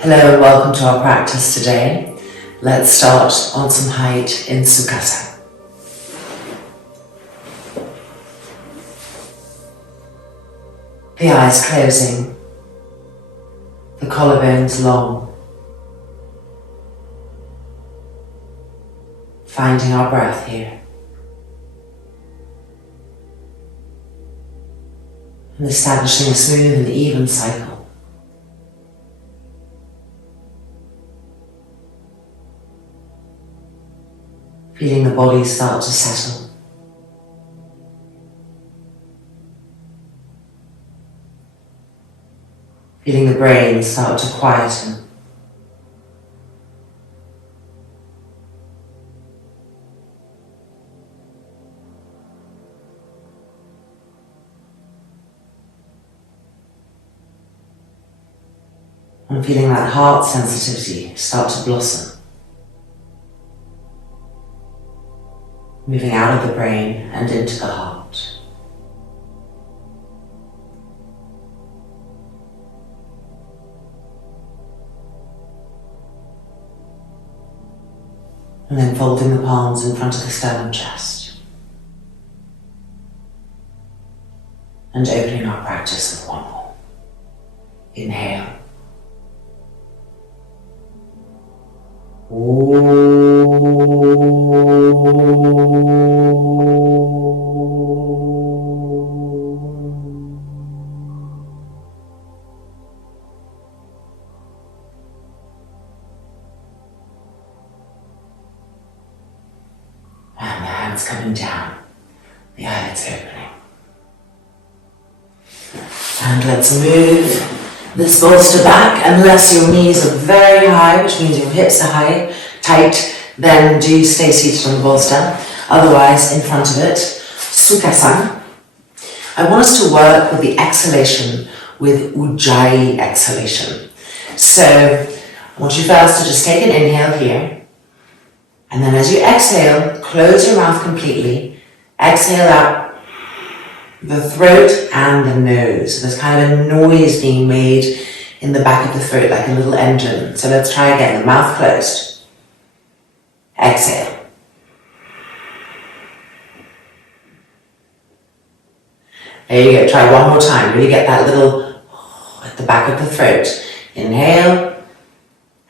Hello and welcome to our practice today. Let's start on some height in Sukhasana. The eyes closing, the collarbones long, finding our breath here. And establishing a smooth and even cycle. Feeling the body start to settle. Feeling the brain start to quieten. And feeling that heart sensitivity start to blossom. Moving out of the brain and into the heart. And then folding the palms in front of the sternum chest. And opening our practice with one more. Inhale. And the hands coming down, the eyelids opening. And let's move this bolster back, unless your knees are very high, which means your hips are tight, then do stay seated on the bolster. Otherwise, in front of it, Sukhasana. I want us to work with the exhalation with Ujjayi exhalation. So, I want you first to just take an inhale here, and then as you exhale, close your mouth completely, exhale out the throat and the nose. So there's kind of a noise being made in the back of the throat, like a little engine. So let's try again, the mouth closed. Exhale. There you go, try one more time. Really get that little at the back of the throat. Inhale.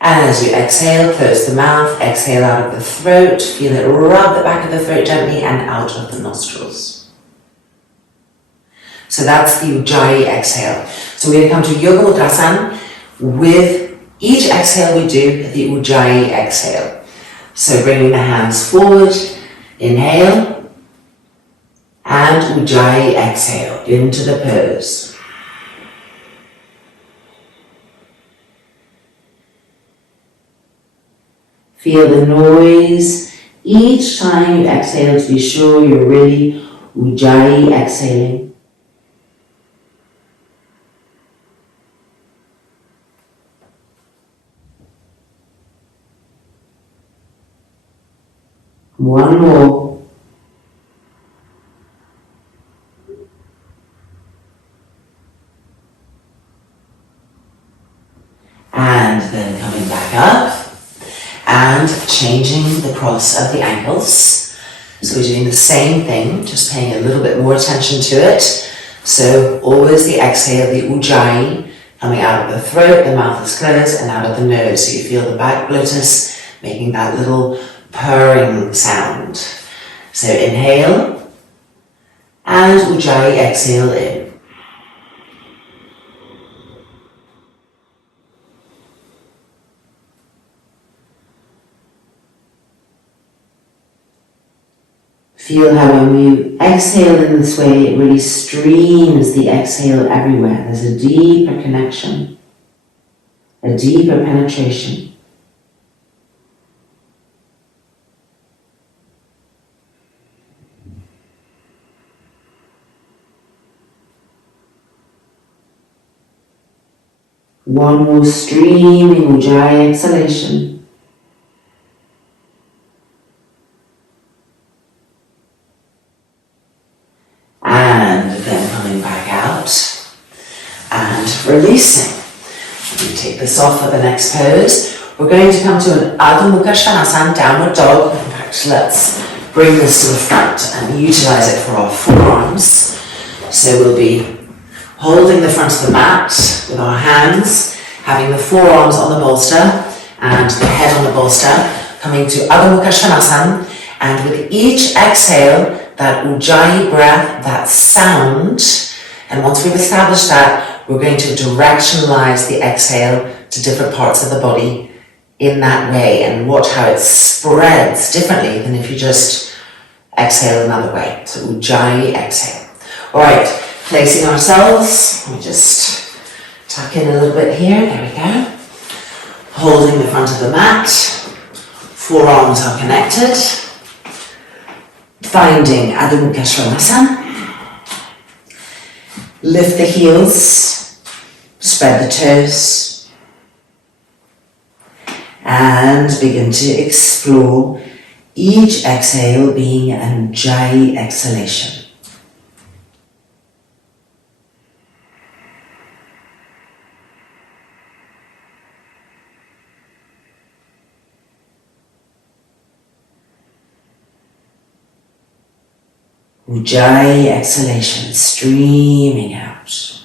And as you exhale, close the mouth, exhale out of the throat. Feel it rub the back of the throat gently and out of the nostrils. So that's the Ujjayi exhale. So we're going to come to Yoga Mudrasana. With each exhale we do the Ujjayi exhale. So bringing the hands forward, inhale, and Ujjayi exhale into the pose. Feel the noise each time you exhale to be sure you're really Ujjayi exhaling. One more. And then coming back up and changing the cross of the ankles. So we're doing the same thing, just paying a little bit more attention to it. So always the exhale, the Ujjayi, coming out of the throat, the mouth is closed, and out of the nose. So you feel the back glottis making that little purring sound. So inhale and Ujjayi exhale in. Feel how when you exhale in this way, it really streams the exhale everywhere. There's a deeper connection, a deeper penetration. One more streaming Ujjayi exhalation. And then coming back out and releasing. We take this off for the next pose. We're going to come to an Adho Mukha Svanasana, downward dog. In fact, let's bring this to the front and utilize it for our forearms. So we'll be holding the front of the mat with our hands, having the forearms on the bolster and the head on the bolster, coming to Adho Mukha Svanasana, and with each exhale, that Ujjayi breath, that sound, and once we've established that, we're going to directionalize the exhale to different parts of the body in that way, and watch how it spreads differently than if you just exhale another way. So Ujjayi exhale. All right, placing ourselves, let me just tuck in a little bit here, there we go. Holding the front of the mat, forearms are connected. Finding Adho Mukha Svanasana. Lift the heels, spread the toes, and begin to explore each exhale being an Ujjayi exhalation. Ujjayi exhalation, streaming out.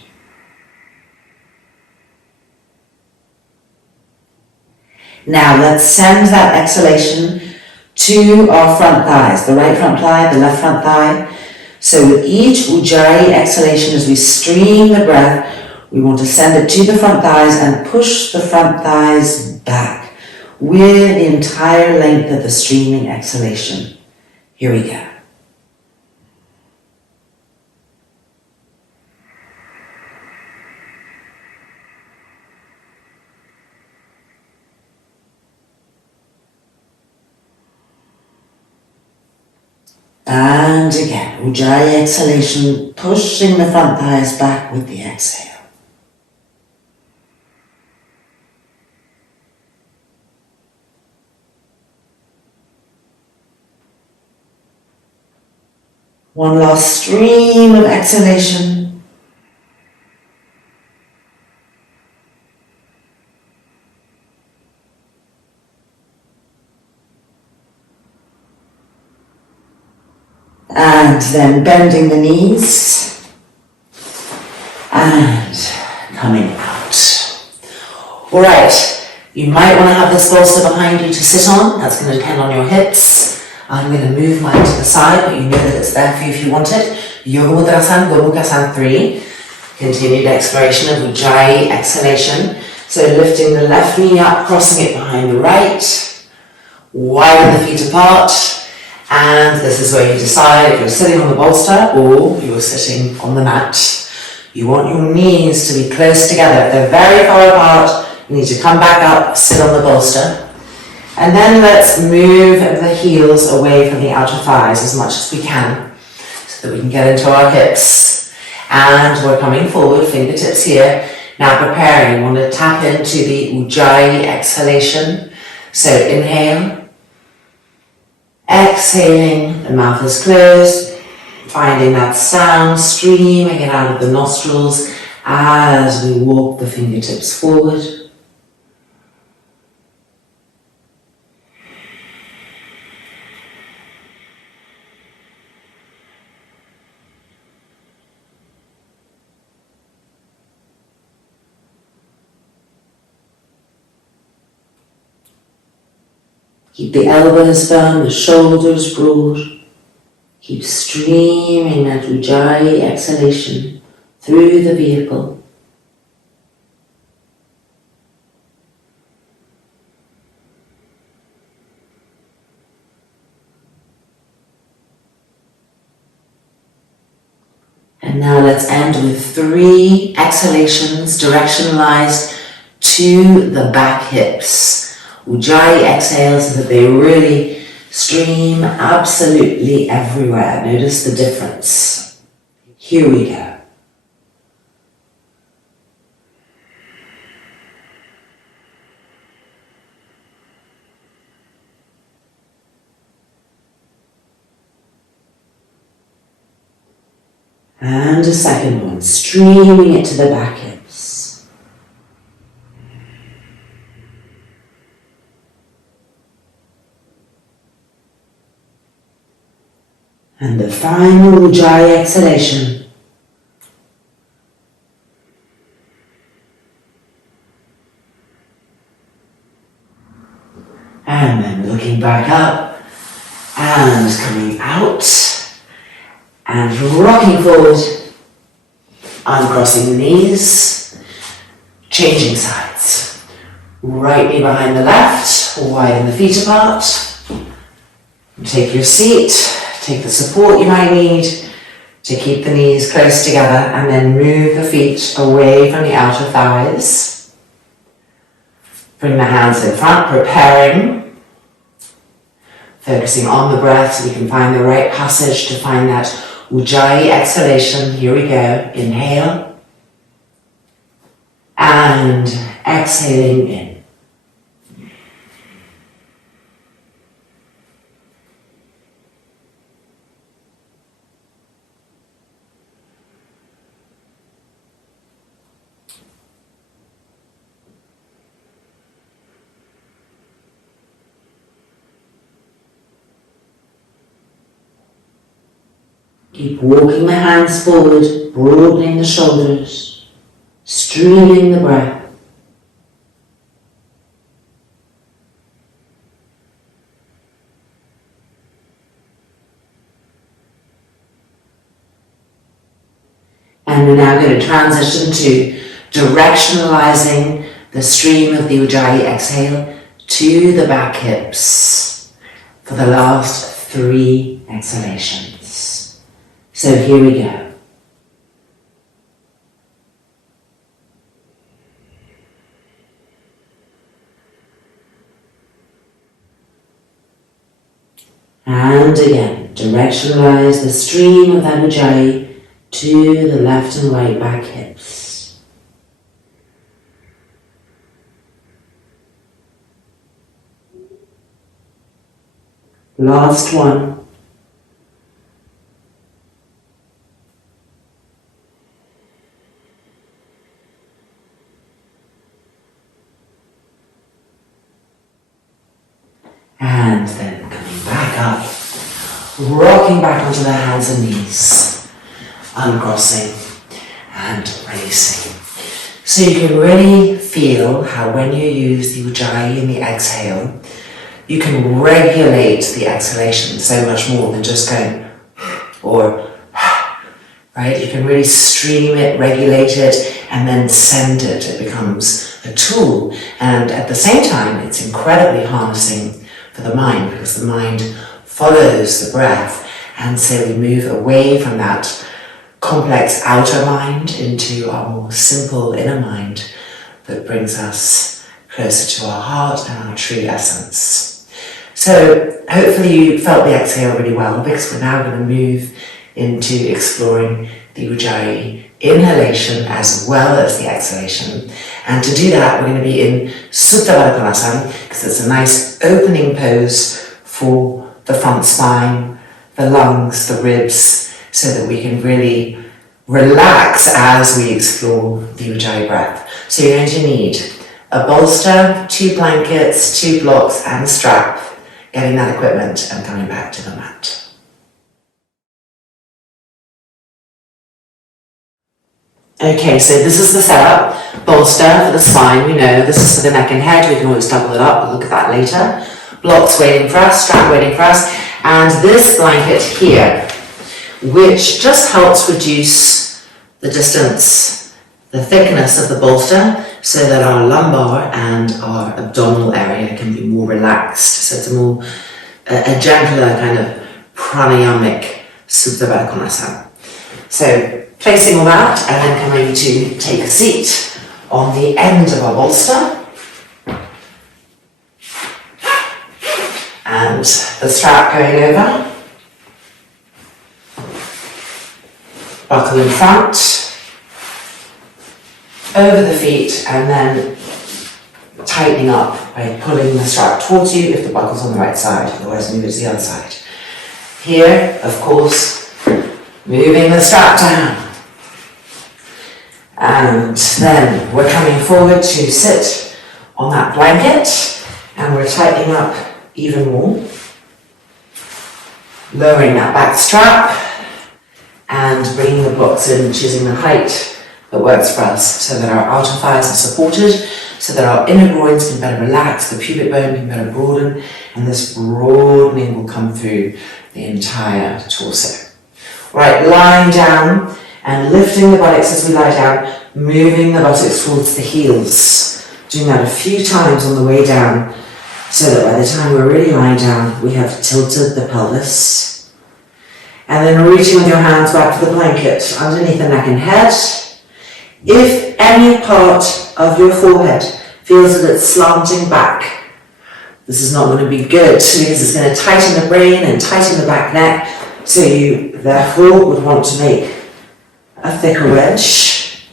Now let's send that exhalation to our front thighs, the right front thigh, the left front thigh. So with each Ujjayi exhalation, as we stream the breath, we want to send it to the front thighs and push the front thighs back with the entire length of the streaming exhalation. Here we go. And again, Ujjayi exhalation, pushing the front thighs back with the exhale. One last stream of exhalation. And then bending the knees and coming out. All right, you might want to have this bolster behind you to sit on. That's going to depend on your hips. I'm going to move mine to the side, but you know that it's there for you if you want it. Yoga Mudrasana, Gomukhasan 3. Continued exploration of Ujjayi exhalation. So lifting the left knee up, crossing it behind the right. Widen the feet apart. And this is where you decide if you're sitting on the bolster or you're sitting on the mat. You want your knees to be close together. If they're very far apart, you need to come back up, sit on the bolster. And then let's move the heels away from the outer thighs as much as we can so that we can get into our hips. And we're coming forward, fingertips here. Now preparing, you want to tap into the Ujjayi exhalation. So inhale. Exhaling, the mouth is closed, finding that sound streaming it out of the nostrils as we walk the fingertips forward. Keep the elbows firm, the shoulders broad. Keep streaming that Ujjayi exhalation through the vehicle. And now let's end with 3 exhalations directionalized to the back hips. Ujjayi exhale so that they really stream absolutely everywhere. Notice the difference. Here we go. And a second one, streaming it to the back hips. And the final Ujjayi exhalation. And then looking back up and coming out and rocking forward, uncrossing the knees, changing sides. Right knee behind the left, widen the feet apart. Take your seat, take the support you might need to keep the knees close together, and then move the feet away from the outer thighs. Bring the hands in front, preparing, focusing on the breath so we can find the right passage to find that Ujjayi exhalation. Here we go. Inhale and exhaling in. Keep walking the hands forward, broadening the shoulders, streaming the breath. And we're now going to transition to directionalizing the stream of the Ujjayi exhale to the back hips for the last 3 exhalations. So here we go. And again, directionalize the stream of that Ujjayi to the left and right back hips. Last one. And then coming back up, rocking back onto the hands and knees, uncrossing and releasing. So you can really feel how when you use the Ujjayi in the exhale, you can regulate the exhalation so much more than just going or, right? You can really stream it, regulate it, and then send it. It becomes a tool. And at the same time, it's incredibly harnessing for the mind, because the mind follows the breath, and so we move away from that complex outer mind into our more simple inner mind that brings us closer to our heart and our true essence. So hopefully you felt the exhale really well, because we're now going to move into exploring the Ujjayi inhalation as well as the exhalation. And to do that, we're going to be in Supta Baddha Konasana, because it's a nice opening pose for the front spine, the lungs, the ribs, so that we can really relax as we explore the Ujjayi breath. So you're going to need a bolster, 2 blankets, 2 blocks and a strap, getting that equipment and coming back to the mat. Okay, so this is the setup. Bolster for the spine, we know. This is for the neck and head. We can always double it up. We'll look at that later. Blocks waiting for us, strap waiting for us. And this blanket here, which just helps reduce the distance, the thickness of the bolster, so that our lumbar and our abdominal area can be more relaxed. So it's a gentler kind of pranayamic Supta Baddha Konasana. So placing all that, and then coming to take a seat on the end of our bolster. And the strap going over. Buckle in front, over the feet, and then tightening up by pulling the strap towards you if the buckle's on the right side, otherwise move it to the other side. Here, of course, moving the strap down. And then we're coming forward to sit on that blanket, and we're tightening up even more. Lowering that back strap and bringing the blocks in, choosing the height that works for us so that our outer thighs are supported, so that our inner groins can better relax, the pubic bone can better broaden, and this broadening will come through the entire torso. Right, lying down and lifting the buttocks as we lie down, moving the buttocks towards the heels. Doing that a few times on the way down so that by the time we're really lying down, we have tilted the pelvis. And then reaching with your hands back to the blanket underneath the neck and head. If any part of your forehead feels that it's slanting back, this is not going to be good because it's going to tighten the brain and tighten the back neck. So you therefore would want to make a thicker wedge,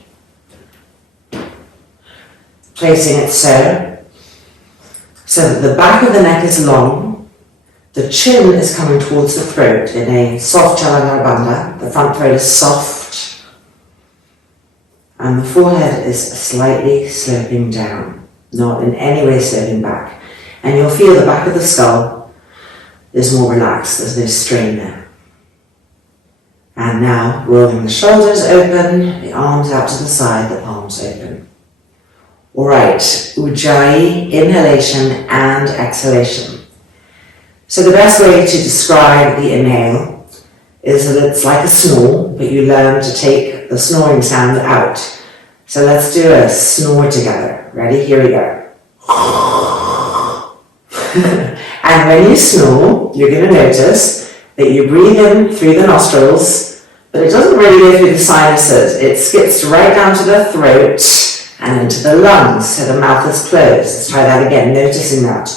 placing it so that the back of the neck is long, the chin is coming towards the throat in a soft Chaturanga, the front throat is soft, and the forehead is slightly sloping down, not in any way sloping back. And you'll feel the back of the skull is more relaxed, there's no strain there. And now, rolling the shoulders open, the arms out to the side, the palms open. Alright, Ujjayi, inhalation and exhalation. So the best way to describe the inhale is that it's like a snore, but you learn to take the snoring sound out. So let's do a snore together. Ready? Here we go. And when you snore, you're going to notice that you breathe in through the nostrils, but it doesn't really go through the sinuses. It skips right down to the throat and into the lungs, so the mouth is closed. Let's try that again, noticing that.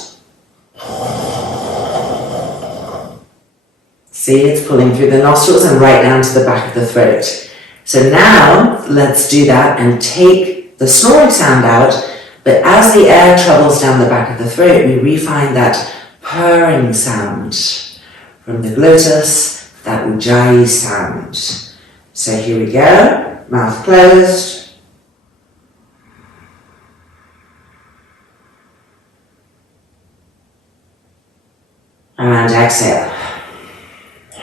See, it's pulling through the nostrils and right down to the back of the throat. So now, let's do that and take the snoring sound out, but as the air travels down the back of the throat, we refine that purring sound from the glottis, that Ujjayi sound. So here we go, mouth closed. And exhale.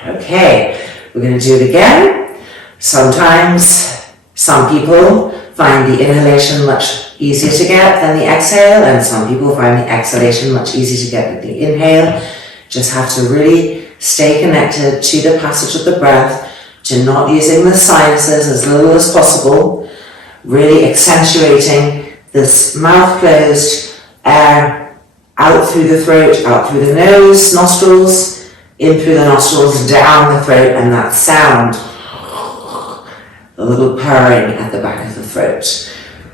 Okay, we're going to do it again. Sometimes some people find the inhalation much easier to get than the exhale, and some people find the exhalation much easier to get than the inhale. Just have to really stay connected to the passage of the breath, to not using the sinuses as little as possible, really accentuating this mouth closed, air out through the throat, out through the nose, nostrils, in through the nostrils, down the throat, and that sound, a little purring at the back of the throat.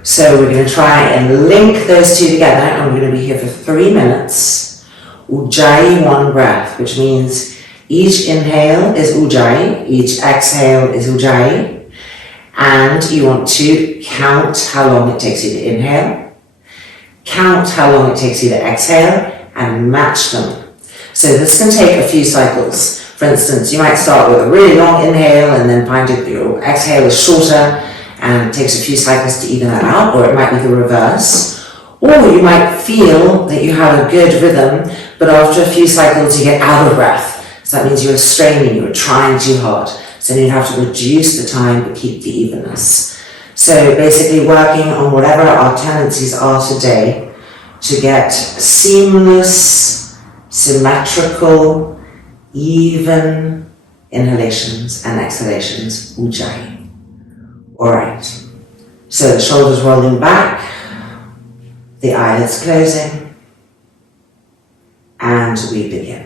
So we're going to try and link those two together, and we're going to be here for 3 minutes. Ujjayi, one breath, which means each inhale is Ujjayi, each exhale is Ujjayi, and you want to count how long it takes you to inhale, count how long it takes you to exhale, and match them. So this can take a few cycles. For instance, you might start with a really long inhale and then find that your exhale is shorter and it takes a few cycles to even that out, or it might be the reverse. Or you might feel that you have a good rhythm, but after a few cycles you get out of breath. So that means you're straining, you're trying too hard. So you have to reduce the time but keep the evenness. So basically working on whatever our tendencies are today to get seamless, symmetrical, even inhalations and exhalations, Ujjayi. Alright, so the shoulders rolling back, the eyelids closing, and we begin.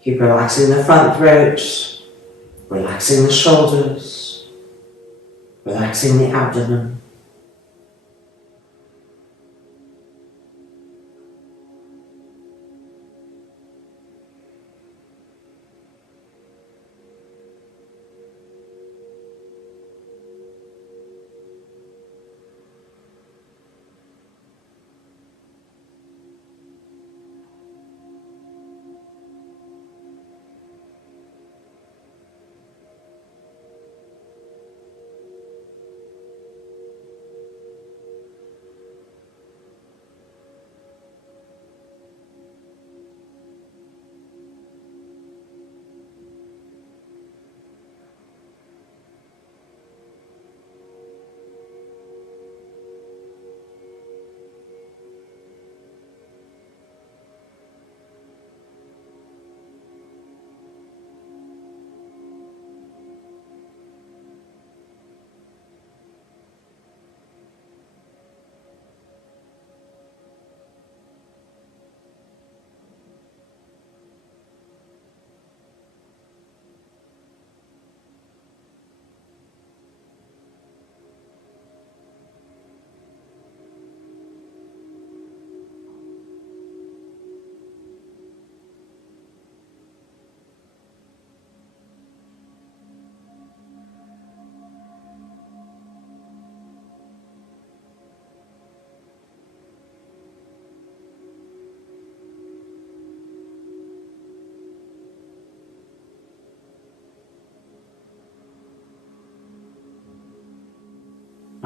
Keep relaxing the front throat, relaxing the shoulders, relaxing the abdomen.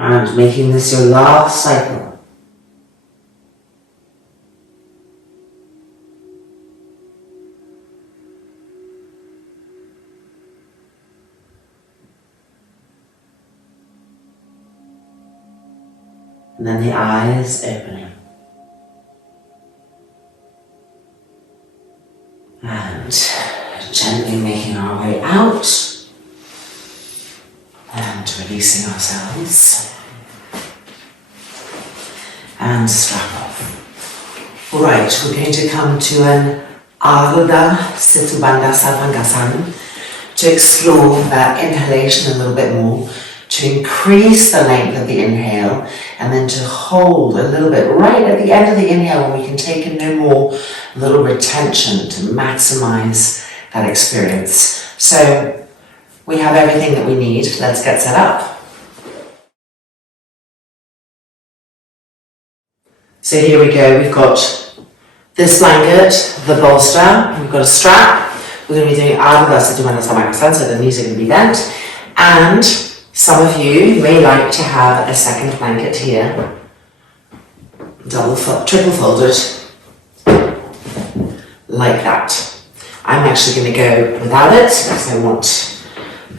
And making this your last cycle. And then the eyes opening. And gently making our way out. And releasing ourselves. And strap off. Alright, we're going to come to an Ardha Situbandha Sarvangasana to explore that inhalation a little bit more, to increase the length of the inhale, and then to hold a little bit right at the end of the inhale when we can take in no more, a little retention to maximize that experience. So we have everything that we need. Let's get set up. So here we go. We've got this blanket, the bolster, we've got a strap. We're going to be doing Ardha Situbandha Sarvangasana, so the knees are going to be bent. And some of you may like to have a second blanket here, triple folded, like that. I'm actually going to go without it because I want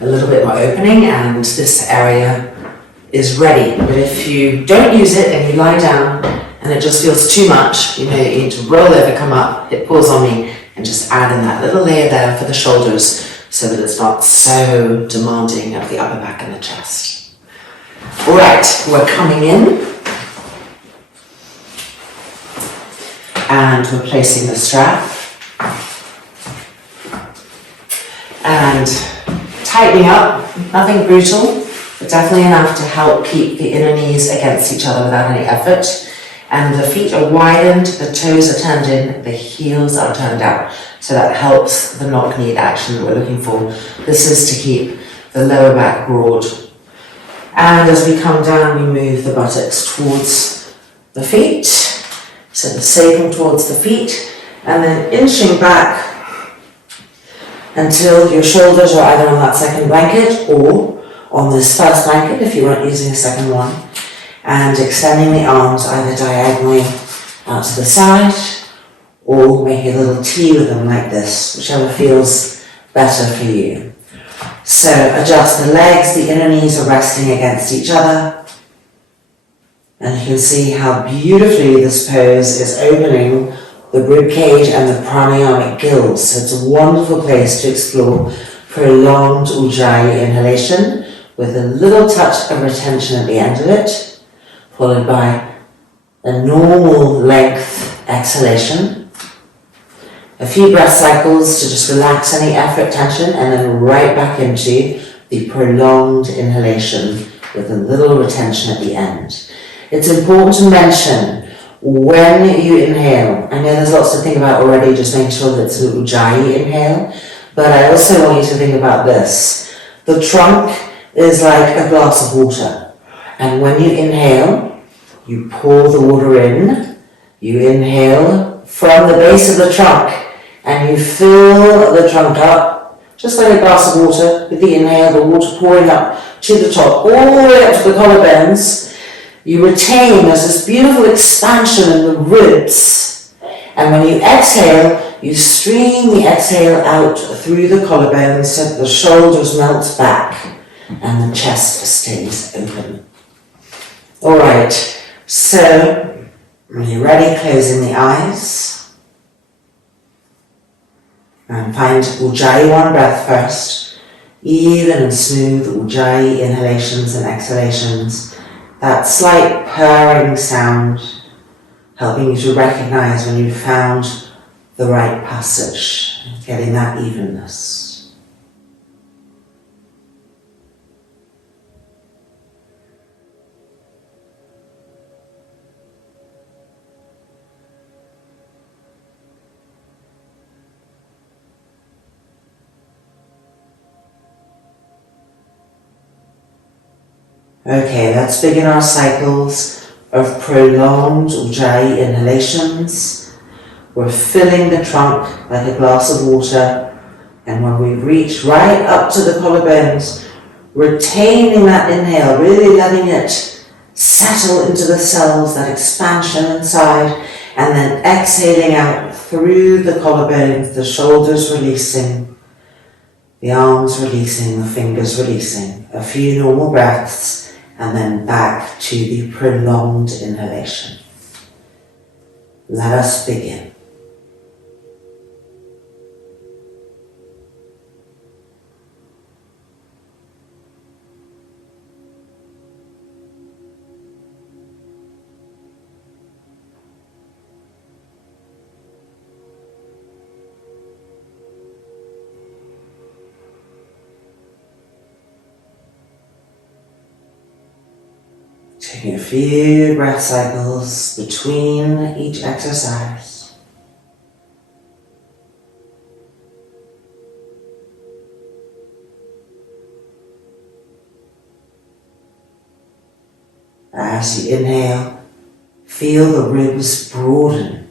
a little bit more opening and this area is ready. But if you don't use it and you lie down and it just feels too much, you know that you need to roll over, come up, hit pause on me, and just add in that little layer there for the shoulders, so that it's not so demanding of the upper back and the chest. All right, we're coming in and we're placing the strap and tightening up, nothing brutal, but definitely enough to help keep the inner knees against each other without any effort. And the feet are widened, the toes are turned in, the heels are turned out. So that helps the knock-knee action that we're looking for. This is to keep the lower back broad. And as we come down, we move the buttocks towards the feet. So the sacrum towards the feet, and then inching back until your shoulders are either on that second blanket or on this first blanket if you weren't using a second one. And extending the arms either diagonally out to the side or making a little T with them like this, whichever feels better for you. So adjust the legs, the inner knees are resting against each other. And you can see how beautifully this pose is opening the rib cage and the pranayamic gills. So it's a wonderful place to explore prolonged Ujjayi inhalation with a little touch of retention at the end of it, followed by a normal length exhalation. A few breath cycles to just relax any effort, tension, and then right back into the prolonged inhalation with a little retention at the end. It's important to mention when you inhale, I know there's lots to think about already, just making sure that it's an Ujjayi inhale, but I also want you to think about this. The trunk is like a glass of water, and when you inhale, you pour the water in, you inhale from the base of the trunk, and you fill the trunk up, just like a glass of water, with the inhale, the water pouring up to the top, all the way up to the collarbones. You retain, there's this beautiful expansion in the ribs. And when you exhale, you stream the exhale out through the collarbones so that the shoulders melt back and the chest stays open. All right, so when you're ready, closing the eyes. And find Ujjayi one breath first. Even and smooth Ujjayi inhalations and exhalations. That slight purring sound, helping you to recognize when you've found the right passage, getting that evenness. Okay, let's begin our cycles of prolonged Ujjayi inhalations. We're filling the trunk like a glass of water, and when we reach right up to the collarbones, retaining that inhale, really letting it settle into the cells, that expansion inside, and then exhaling out through the collarbones, the shoulders releasing, the arms releasing, the fingers releasing. A few normal breaths, and then back to the prolonged inhalation. Let us begin. Taking a few breath cycles between each exercise. As you inhale, feel the ribs broaden.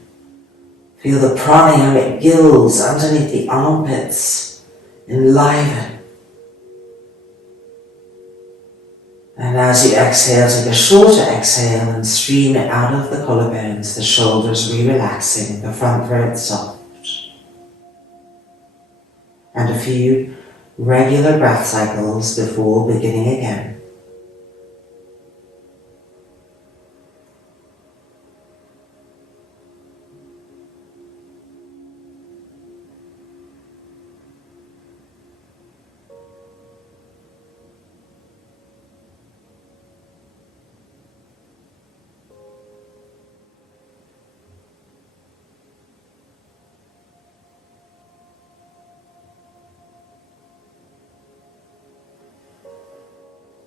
Feel the pranayamic gills underneath the armpits enliven. And as you exhale, take a shorter exhale and stream it out of the collarbones, the shoulders re-relaxing, the front throat soft. And a few regular breath cycles before beginning again.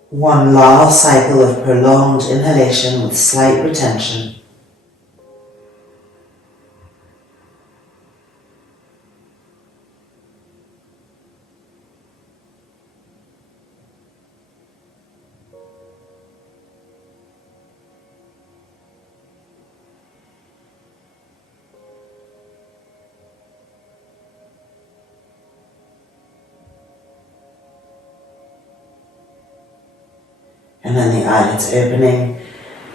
One last cycle of prolonged inhalation with slight retention. And then the eyelids opening,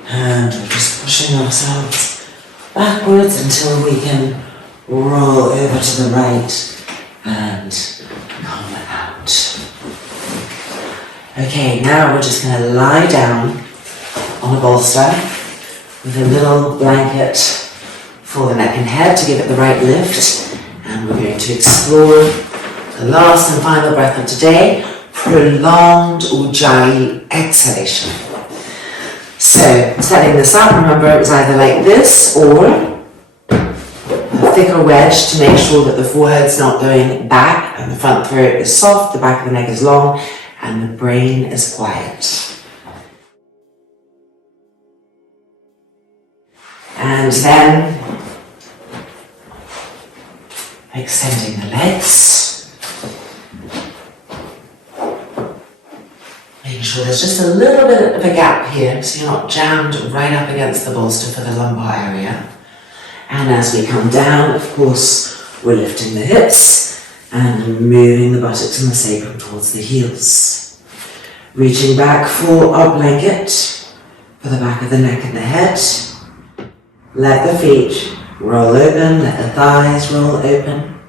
and we're just pushing ourselves backwards until we can roll over to the right and come out. Okay, now we're just going to lie down on a bolster with a little blanket for the neck and head to give it the right lift. And we're going to explore the last and final breath of today. Prolonged Ujjayi exhalation. So, setting this up, remember it's either like this or a thicker wedge to make sure that the forehead's not going back and the front throat is soft, the back of the neck is long, and the brain is quiet. And then extending the legs. Making sure there's just a little bit of a gap here so you're not jammed right up against the bolster for the lumbar area. And as we come down, of course, we're lifting the hips and moving the buttocks and the sacrum towards the heels. Reaching back for our blanket for the back of the neck and the head. Let the feet roll open, let the thighs roll open.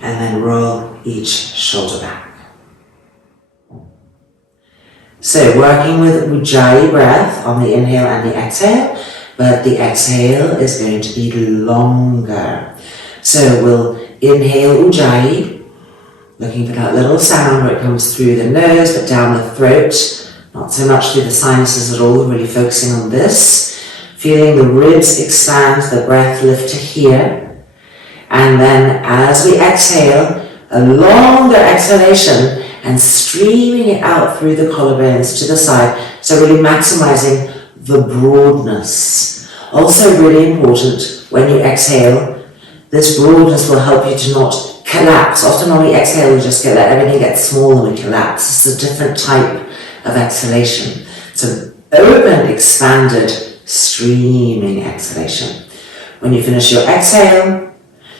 And then roll each shoulder back. So working with Ujjayi breath on the inhale and the exhale, but the exhale is going to be longer. So we'll inhale Ujjayi, looking for that little sound where it comes through the nose but down the throat, not so much through the sinuses at all, really focusing on this. Feeling the ribs expand, the breath lift to here. And then as we exhale, a longer exhalation and streaming it out through the collarbones to the side, so really maximizing the broadness. Also really important when you exhale, this broadness will help you to not collapse. Often when we exhale, we just let everything get small and we collapse. It's a different type of exhalation. So open, expanded, streaming exhalation. When you finish your exhale,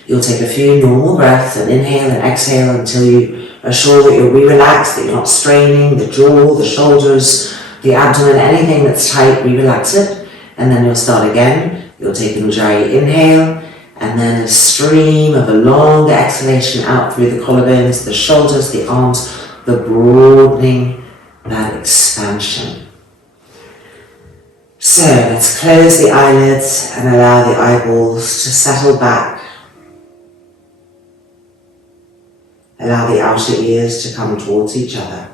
you'll take a few normal breaths and inhale and exhale until you are sure that you're relaxed, that you're not straining the jaw, the shoulders, The abdomen, anything that's tight, we relax it, and then you'll start again. You'll take an Ujjayi inhale, and then a stream of a long exhalation out through the collarbones, the shoulders, the arms, the broadening, that expansion. So let's close the eyelids and allow the eyeballs to settle back. Allow the outer ears to come towards each other.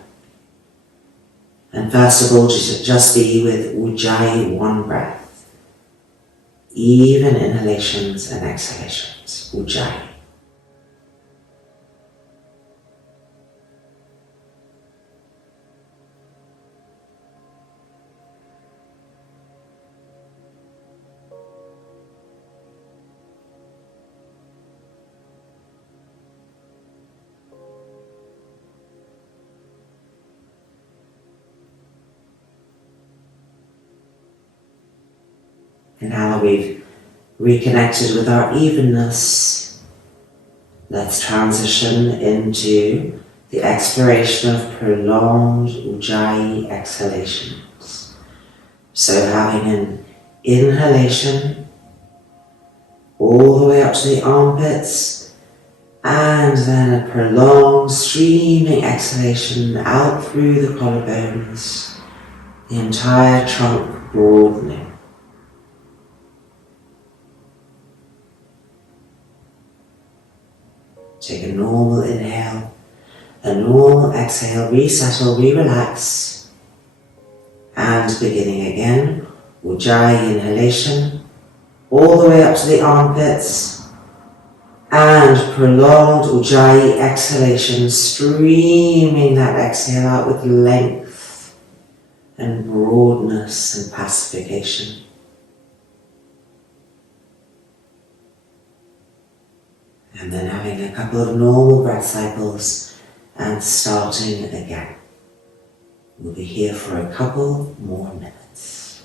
And first of all, just be with Ujjayi, one breath. Even inhalations and exhalations. Ujjayi. And now that we've reconnected with our evenness, let's transition into the exploration of prolonged Ujjayi exhalations. So having an inhalation all the way up to the armpits, and then a prolonged streaming exhalation out through the collarbones, the entire trunk broadening. Take a normal inhale, a normal exhale, resettle, re-relax, and beginning again, Ujjayi inhalation, all the way up to the armpits, and prolonged Ujjayi exhalation, streaming that exhale out with length and broadness and pacification. And then having a couple of normal breath cycles and starting again. We'll be here for a couple more minutes.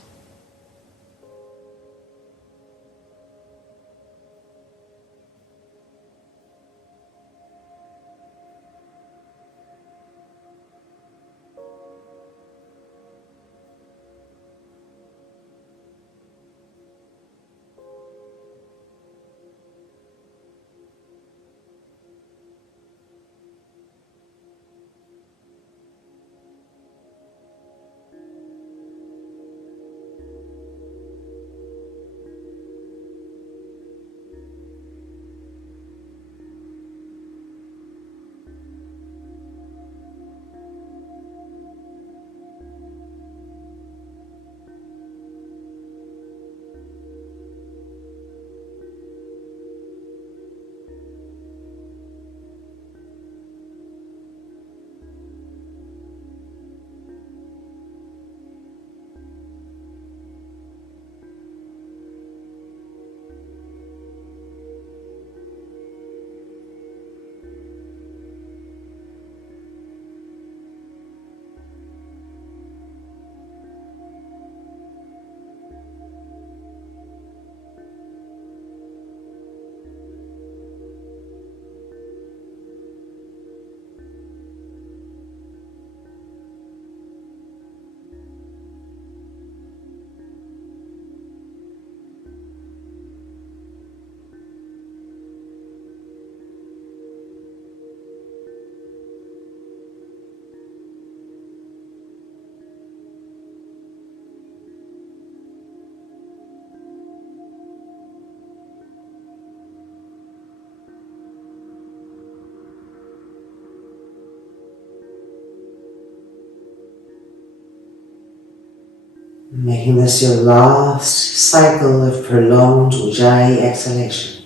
Making this your last cycle of prolonged Ujjayi exhalation.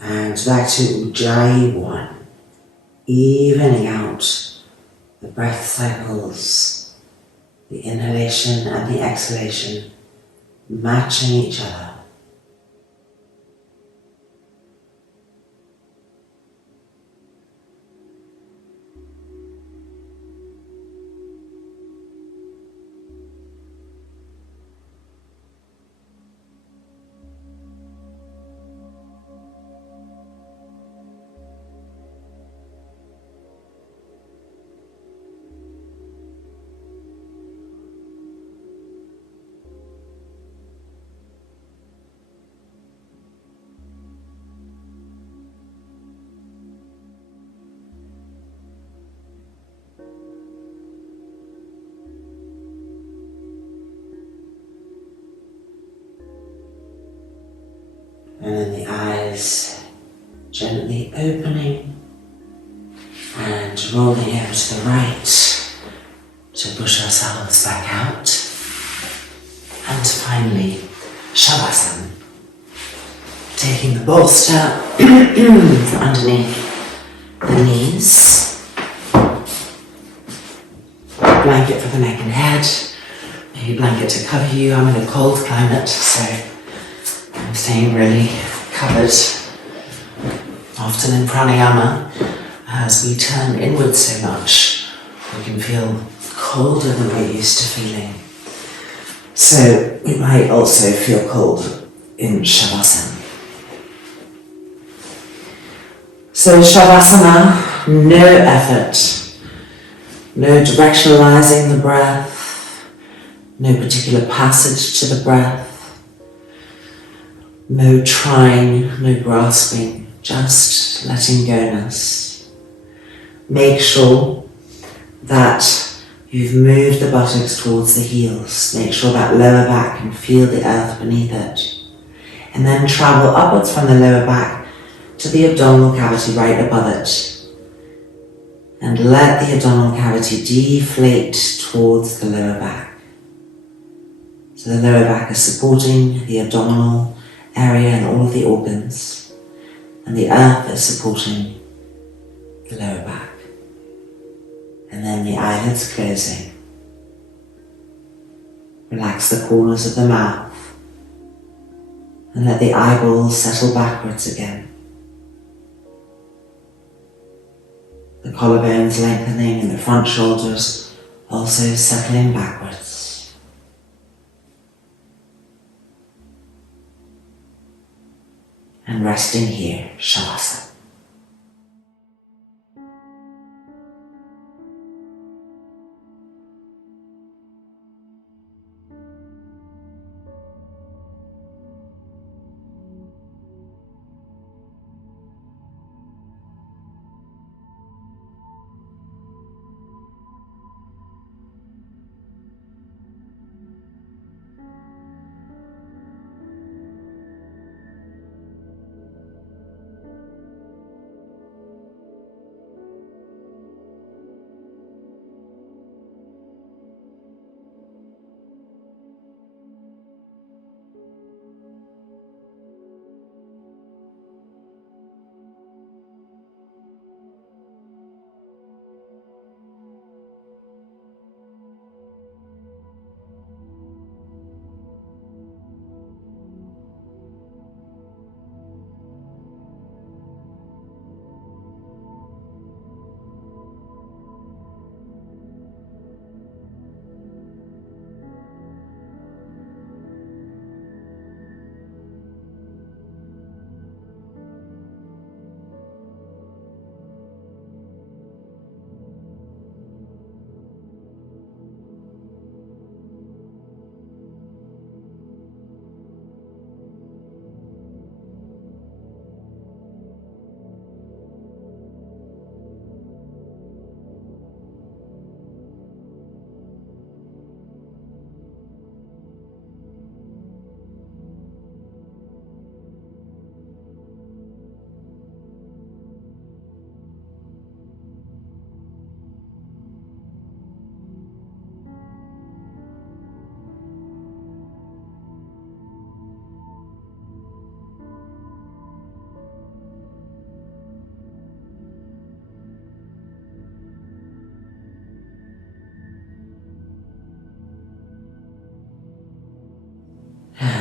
And back to Ujjayi 1, evening out the breath cycles, the inhalation and the exhalation, matching each other. And then the eyes gently opening and rolling over to the right to push ourselves back out. And finally, Shavasana. Taking the bolster from underneath the knees. Blanket for the neck and head. Maybe blanket to cover you. I'm in a cold climate, so I'm staying really covered. Often in pranayama, as we turn inwards so much, we can feel colder than we're used to feeling. So we might also feel cold in Shavasana. So Shavasana, no effort, no directionalizing the breath, no particular passage to the breath, no trying, no grasping, just letting go-ness. Make sure that you've moved the buttocks towards the heels. Make sure that lower back can feel the earth beneath it. And then travel upwards from the lower back to the abdominal cavity right above it. And let the abdominal cavity deflate towards the lower back. So the lower back is supporting the abdominal area and all of the organs. And the earth is supporting the lower back. And then the eyelids closing. Relax the corners of the mouth. And let the eyeballs settle backwards again. The collarbones lengthening and the front shoulders also settling backwards. And resting here, Shavasana.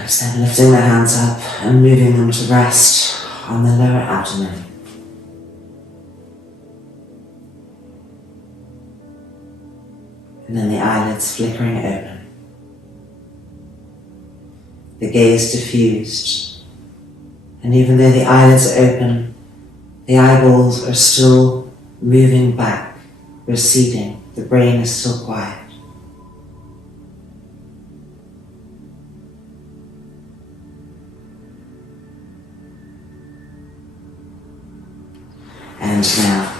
Then lifting the hands up and moving them to rest on the lower abdomen. And then the eyelids flickering open. The gaze diffused. And even though the eyelids are open, the eyeballs are still moving back, receding. The brain is still quiet. And now,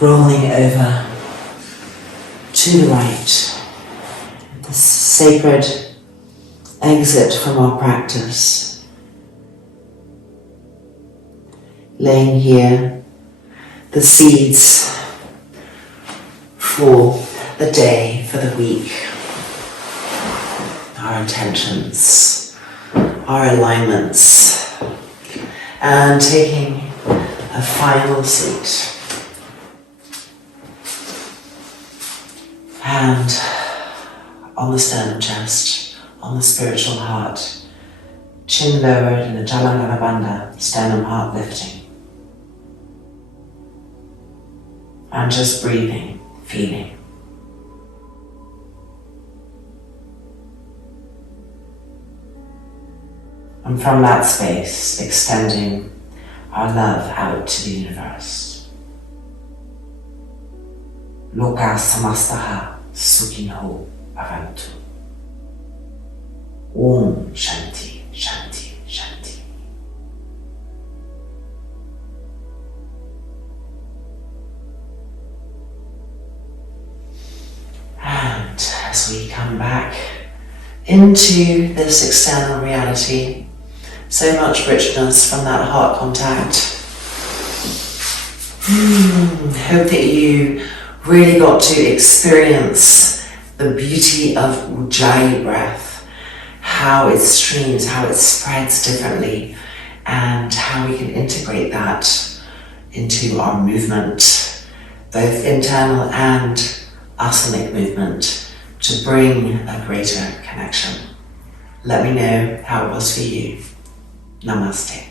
rolling over to the right, the sacred exit from our practice, laying here the seeds for the day, for the week, our intentions, our alignments, and taking a final seat. Hand on the sternum chest, on the spiritual heart, chin lowered in a Jalangana Bandha, sternum heart lifting. And just breathing, feeling. And from that space, extending our love out to the universe. Loka samastaha sukhinho bhavantu. Om Shanti, Shanti, Shanti. And as we come back into this external reality, so much richness from that heart contact. Hope that you really got to experience the beauty of Ujjayi breath, how it streams, how it spreads differently, and how we can integrate that into our movement, both internal and asanic movement, to bring a greater connection. Let me know how it was for you. Namaste.